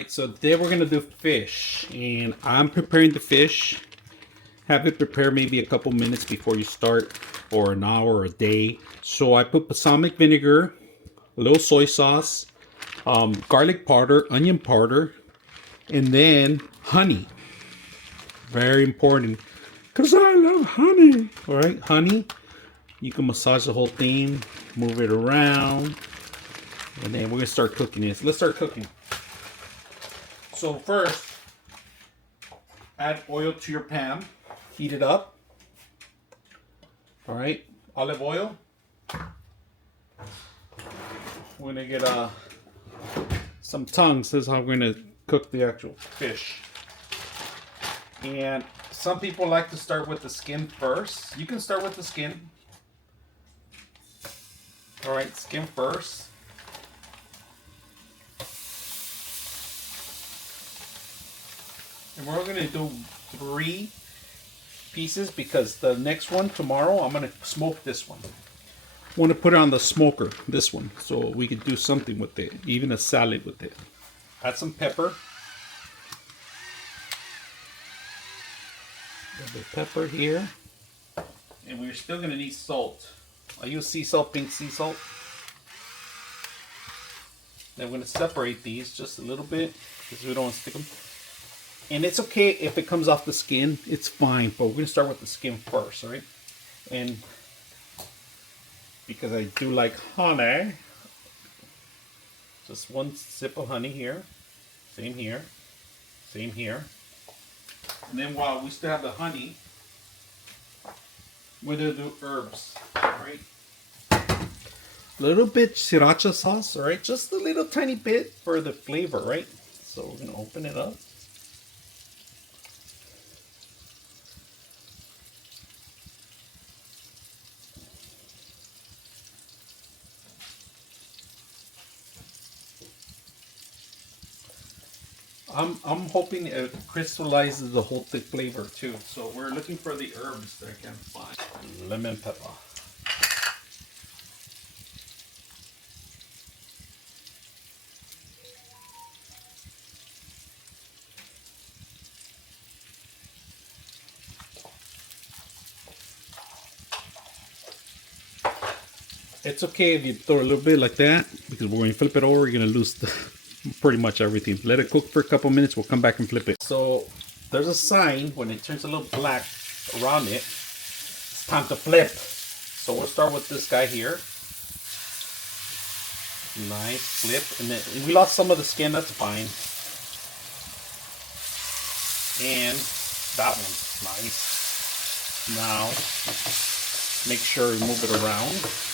Alright, so today we're going to do fish, and I'm preparing the fish. Have it prepared maybe a couple minutes before you start, or an hour or a day. So I put balsamic vinegar, a little soy sauce, garlic powder, onion powder, and then honey. Very important, because I love honey. Alright, honey. You can massage the whole thing, move it around, and then we're going to start cooking this. Let's start cooking. So first, add oil to your pan, heat it up. All right, olive oil. We're gonna get some tongues. This is how we're gonna cook the actual fish. And some people like to start with the skin first. You can start with the skin. All right, skin first. And we're going to do 3 pieces because the next one tomorrow I'm going to smoke this one. I want to put it on the smoker, this one, so we could do something with it, even a salad with it. Add some pepper. A little bit of pepper here. And we're still going to need salt. I use sea salt, pink sea salt. Then we're going to separate these just a little bit because we don't want to stick them. And it's okay if it comes off the skin, it's fine, but we're going to start with the skin first, all right? And because I do like honey, just 1 sip of honey here, same here, same here. And then while we still have the honey, we're going to do herbs, all right? A little bit sriracha sauce, all right? Just a little tiny bit for the flavor, right? So we're going to open it up. I'm hoping it crystallizes the whole thick flavor too. So we're looking for the herbs that I can find. Lemon pepper. It's okay if you throw a little bit like that, because when we flip it over, you're going to lose pretty much everything. Let it cook for a couple minutes. We'll come back and flip it. So there's a sign when it turns a little black around it. It's time to flip. So we'll start with this guy here. Nice flip. And then we lost some of the skin. That's fine. And that one. Nice. Now make sure you move it around.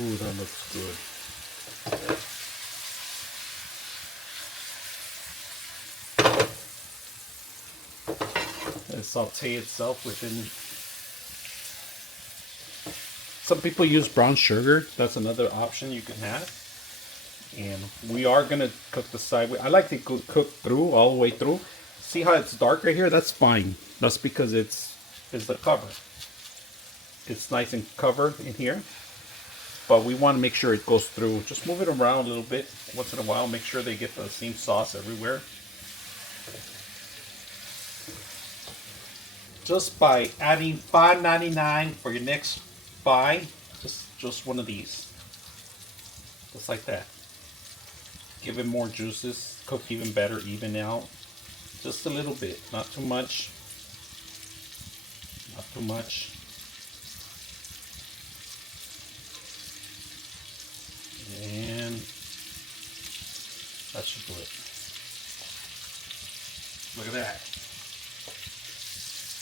Ooh, that looks good. And saute itself within. Some people use brown sugar. That's another option you can have. And we are gonna cook the side. I like to cook through, all the way through. See how it's dark right here? That's fine. That's because it's the cover. It's nice and covered in here. But we want to make sure it goes through. Just move it around a little bit once in a while. Make sure they get the same sauce everywhere. Just by adding $5.99 for your next buy, just one of these. Just like that. Give it more juices. Cook even better, even out. Just a little bit. Not too much. Not too much. And that should do it. Look at that.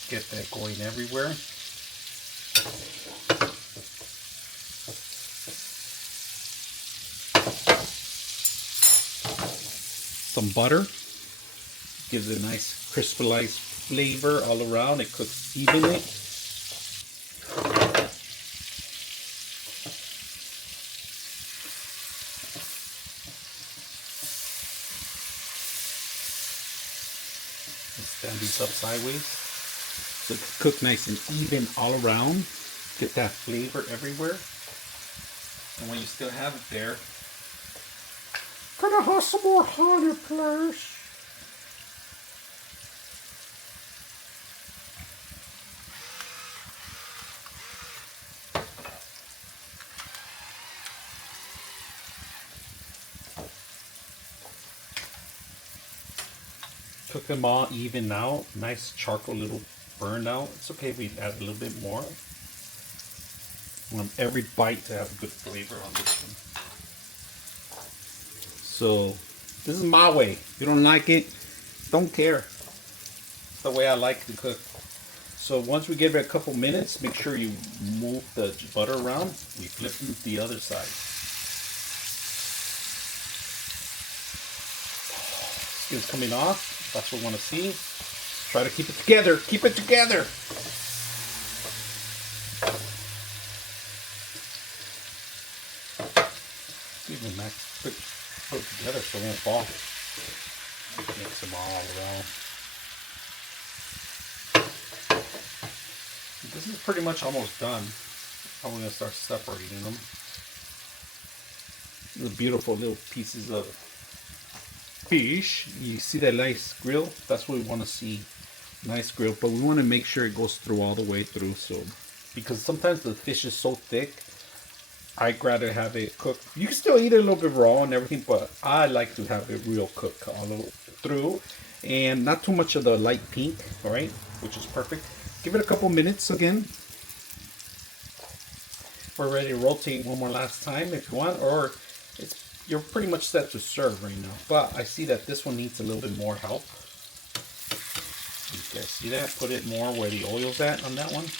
Get that going everywhere. Some butter. Gives it a nice crystallized flavor all around. It cooks evenly. Stand these up sideways so it cook nice and even all around. Get that flavor everywhere. And when you still have it there, gonna have some more honey, please. Cook them all even out. Nice charcoal little burn out. It's okay if we add a little bit more. I want every bite to have a good flavor on this one. So this is my way. If you don't like it, don't care. It's the way I like to cook. So once we give it a couple minutes, make sure you move the butter around. We flip it to the other side. Skin's coming off. That's what we want to see. Try to keep it together. Keep it together. Excuse me, Max. Put it together so it won't fall. Mix them all around. This is pretty much almost done. I'm going to start separating them. These are beautiful little pieces of fish. You see that nice grill? That's what we want to see. Nice grill, but we want to make sure it goes through all the way through. So, because sometimes the fish is so thick, I'd rather have it cooked. You can still eat it a little bit raw and everything, but I like to have it real cooked all the way through, and not too much of the light pink. All right, which is perfect. Give it a couple minutes again. We're ready to rotate one more last time if you want, or you're pretty much set to serve right now. But I see that this one needs a little bit more help. You guys see that? Put it more where the oil's at on that one.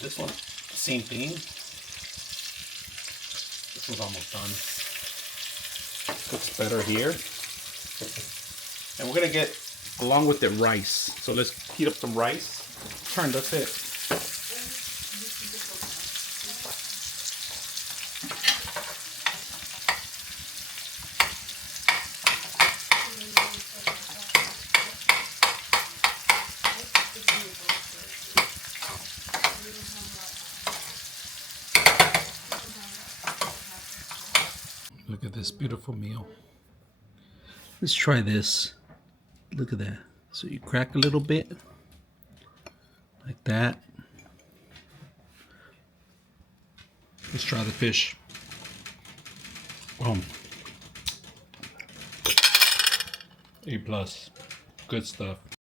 This one, same thing. This one's almost done. Cooks better here. And we're gonna get along with the rice. So let's heat up some rice. Turn, that's it. Look at this beautiful meal. Let's try this. Look at that. So you crack a little bit, like that. Let's try the fish. A+. Good stuff.